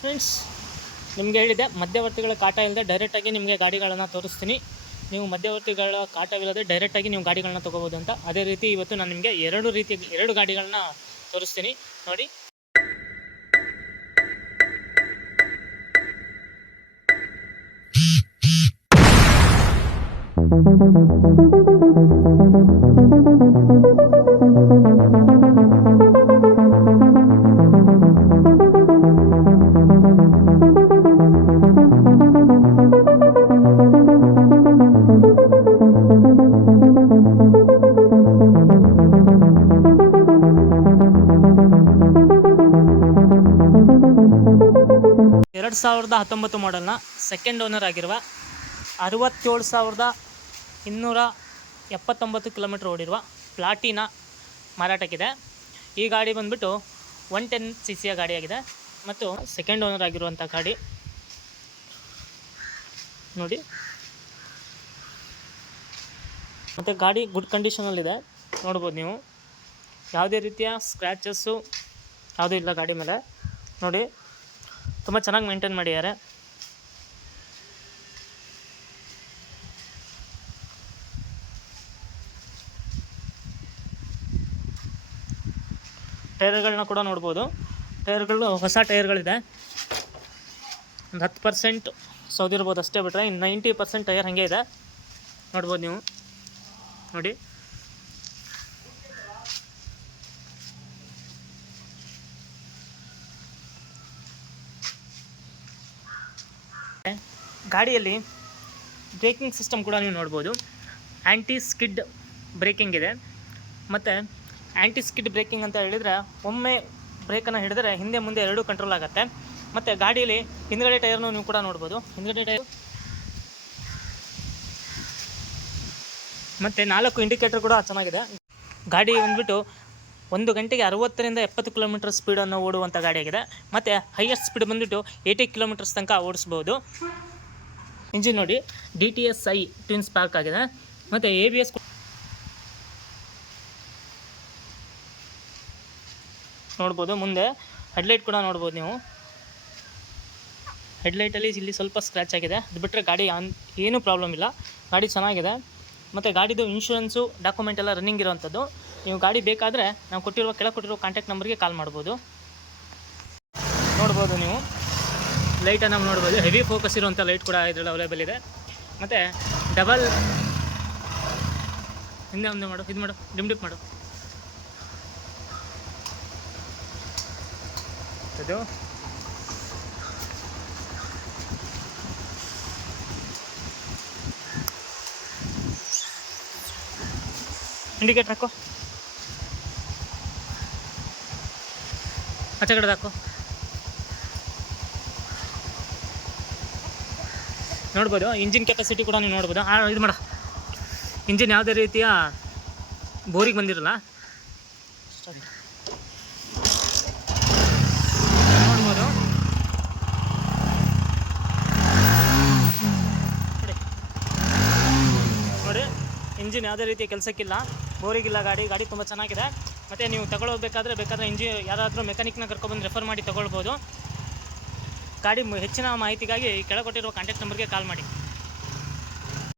Friends ನಿಮಗೆ ಹೇಳಿದೆ ಮಧ್ಯವರ್ತಿಗಳ ಕಾಟ ಇಲ್ಲದೆ ಡೈರೆಕ್ಟಾಗಿ ನಿಮಗೆ ಗಾಡಿಗಳನ್ನು ತೋರಿಸ್ತೀನಿ. ನೀವು ಮಧ್ಯವರ್ತಿಗಳ ಕಾಟವಿಲ್ಲದೆ ಡೈರೆಕ್ಟಾಗಿ ನೀವು ಗಾಡಿಗಳನ್ನ ತೊಗೋಬೋದು ಅಂತ. ಅದೇ ರೀತಿ ಇವತ್ತು ನಾನು ನಿಮಗೆ ಎರಡು ರೀತಿ, ಎರಡು ಗಾಡಿಗಳನ್ನ ತೋರಿಸ್ತೀನಿ. ನೋಡಿ. ಎರಡು ಸಾವಿರದ ಹತ್ತೊಂಬತ್ತು ಮಾಡಲ್ನ ಸೆಕೆಂಡ್ ಓನರ್ ಆಗಿರುವ ಅರವತ್ತೇಳು ಸಾವಿರದ ಇನ್ನೂರ ಎಪ್ಪತ್ತೊಂಬತ್ತು ಕಿಲೋಮೀಟ್ರ್ ಓಡಿರುವ ಪ್ಲಾಟಿನ ಮಾರಾಟಕ್ಕಿದೆ. ಈ ಗಾಡಿ ಬಂದುಬಿಟ್ಟು ಒನ್ ಟೆನ್ ಸಿ ಸಿಯ ಗಾಡಿಯಾಗಿದೆ. ಮತ್ತು ಸೆಕೆಂಡ್ ಓನರ್ ಆಗಿರುವಂಥ ಗಾಡಿ ನೋಡಿ. ಮತ್ತು ಗಾಡಿ ಗುಡ್ ಕಂಡೀಷನಲ್ಲಿದೆ ನೋಡ್ಬೋದು ನೀವು. ಯಾವುದೇ ರೀತಿಯ ಸ್ಕ್ರ್ಯಾಚಸ್ಸು ಯಾವುದೂ ಇಲ್ಲ ಗಾಡಿ ಮೇಲೆ. ನೋಡಿ. ತುಂಬ ಚೆನ್ನಾಗಿ ಮೇಂಟೈನ್ ಮಾಡಿದ್ದಾರೆ. ಟೈರ್ಗಳನ್ನ ಕೂಡ ನೋಡ್ಬೋದು. ಟೈರ್ಗಳು, ಹೊಸ ಟೈರ್ಗಳಿದೆ. ಒಂದು ಹತ್ತು ಪರ್ಸೆಂಟ್ ಸೌದಿರ್ಬೋದು ಅಷ್ಟೇ ಬಿಟ್ಟರೆ ಇನ್ನು ನೈಂಟಿ ಪರ್ಸೆಂಟ್ ಟೈರ್ ಹಾಗೆ ಇದೆ. ನೋಡ್ಬೋದು ನೀವು. ನೋಡಿ. ಗಾಡಿಯಲ್ಲಿ ಬ್ರೇಕಿಂಗ್ ಸಿಸ್ಟಮ್ ಕೂಡ ನೀವು ನೋಡ್ಬೋದು. ಆ್ಯಂಟಿ ಸ್ಕಿಡ್ ಬ್ರೇಕಿಂಗ್ ಇದೆ. ಮತ್ತು ಆ್ಯಂಟಿ ಸ್ಕಿಡ್ ಬ್ರೇಕಿಂಗ್ ಅಂತ ಹೇಳಿದರೆ ಒಮ್ಮೆ ಬ್ರೇಕನ್ನು ಹಿಡಿದ್ರೆ ಹಿಂದೆ ಮುಂದೆ ಎರಡೂ ಕಂಟ್ರೋಲ್ ಆಗುತ್ತೆ. ಮತ್ತು ಗಾಡಿಯಲ್ಲಿ ಹಿಂದ್ಗಡೆ ಟೈರ್ನು ನೀವು ಕೂಡ ನೋಡ್ಬೋದು. ಹಿಂದ್ಗಡೆ ಟೈರ್ ಮತ್ತು ನಾಲ್ಕು ಇಂಡಿಕೇಟರ್ ಕೂಡ ಚೆನ್ನಾಗಿದೆ. ಗಾಡಿ ಬಂದ್ಬಿಟ್ಟು ಒಂದು ಗಂಟೆಗೆ ಅರವತ್ತರಿಂದ ಎಪ್ಪತ್ತು ಕಿಲೋಮೀಟರ್ ಸ್ಪೀಡನ್ನು ಓಡುವಂಥ ಗಾಡಿಯಾಗಿದೆ ಮತ್ತು ಹೈಯೆಸ್ಟ್ ಸ್ಪೀಡ್ ಬಂದುಬಿಟ್ಟು ಏಯ್ಟಿ ಕಿಲೋಮೀಟರ್ಸ್ ತನಕ ಓಡಿಸ್ಬೋದು. ಇಂಜಿನ್ ನೋಡಿ D T S I twin spark ಆಗಿದೆ. ಮತ್ತು ಎ ಬಿ ಎಸ್ ನೋಡ್ಬೋದು. ಮುಂದೆ ಹೆಡ್ಲೈಟ್ ಕೂಡ ನೋಡ್ಬೋದು ನೀವು. ಹೆಡ್ಲೈಟಲ್ಲಿ ಇಲ್ಲಿ ಸ್ವಲ್ಪ ಸ್ಕ್ರ್ಯಾಚ್ ಆಗಿದೆ. ಅದು ಬಿಟ್ಟರೆ ಗಾಡಿ ಏನೂ ಪ್ರಾಬ್ಲಮ್ ಇಲ್ಲ. ಗಾಡಿ ಚೆನ್ನಾಗಿದೆ. ಮತ್ತು ಗಾಡಿದು ಇನ್ಶೂರೆನ್ಸು ಡಾಕ್ಯುಮೆಂಟ್ ಎಲ್ಲ ರನ್ನಿಂಗ್ ಇರೋವಂಥದ್ದು. ನೀವು ಗಾಡಿ ಬೇಕಾದರೆ ನಾವು ಕೊಟ್ಟಿರುವ ಕೆಳಗೆ ಕೊಟ್ಟಿರೋ ಕಾಂಟ್ಯಾಕ್ಟ್ ನಂಬರ್ಗೆ ಕಾಲ್ ಮಾಡ್ಬೋದು. ನೋಡ್ಬೋದು ನೀವು. ಲೈಟನ್ನು ನಾವು ನೋಡ್ಬೋದು. ಹೆವಿ ಫೋಕಸ್ ಇರುವಂಥ ಲೈಟ್ ಕೂಡ ಇದರಲ್ಲಿ ಅವೈಲೇಬಲ್ ಇದೆ. ಮತ್ತು ಡಬಲ್ ಹಿಂದೆ ಒಂದೇ ಮಾಡು ಇದು ಮಾಡು ಡಿಮ್ ಡಿಪ್ ಮಾಡು. ಇದು? ಇಂಡಿಕೇಟರ್ ಹಾಕು. ಆಚೆ ಕಡೆದು ಹಾಕು. ನೋಡ್ಬೋದು ಇಂಜಿನ್ ಕೆಪಾಸಿಟಿ ಕೂಡ ನೀವು ನೋಡ್ಬೋದು. ಇದು ಮಾಡ. ಇಂಜಿನ್ ಯಾವುದೇ ರೀತಿಯ ಬೋರಿಗೆ ಬಂದಿರಲ್ಲ. ನೋಡ್ಬೋದು. ನೋಡಿ. ಇಂಜಿನ್ ಯಾವುದೇ ರೀತಿಯ ಕೆಲಸಕ್ಕಿಲ್ಲ. ಬೋರಿಗಿಲ್ಲ ಗಾಡಿ ಗಾಡಿ ತುಂಬ ಚೆನ್ನಾಗಿದೆ. ಮತ್ತು ನೀವು ತಗೊಳ್ಬೇಕಾದ್ರೆ ಬೇಕಾದರೆ ಇಂಜಿ ಯಾರಾದರೂ ಮೆಕ್ಯಾನಿಕ್ನ ಕರ್ಕೊಬಂದು ರೆಫರ್ ಮಾಡಿ ತಗೊಳ್ಬೋದು. ಗಾಡಿ ಹೆಚ್ಚಿನ ಮಾಹಿತಿಗಾಗಿ ಕೆಳಗೆ ಕೊಟ್ಟಿರುವ ಕಾಂಟ್ಯಾಕ್ಟ್ ನಂಬರ್ಗೆ ಕಾಲ್ ಮಾಡಿ.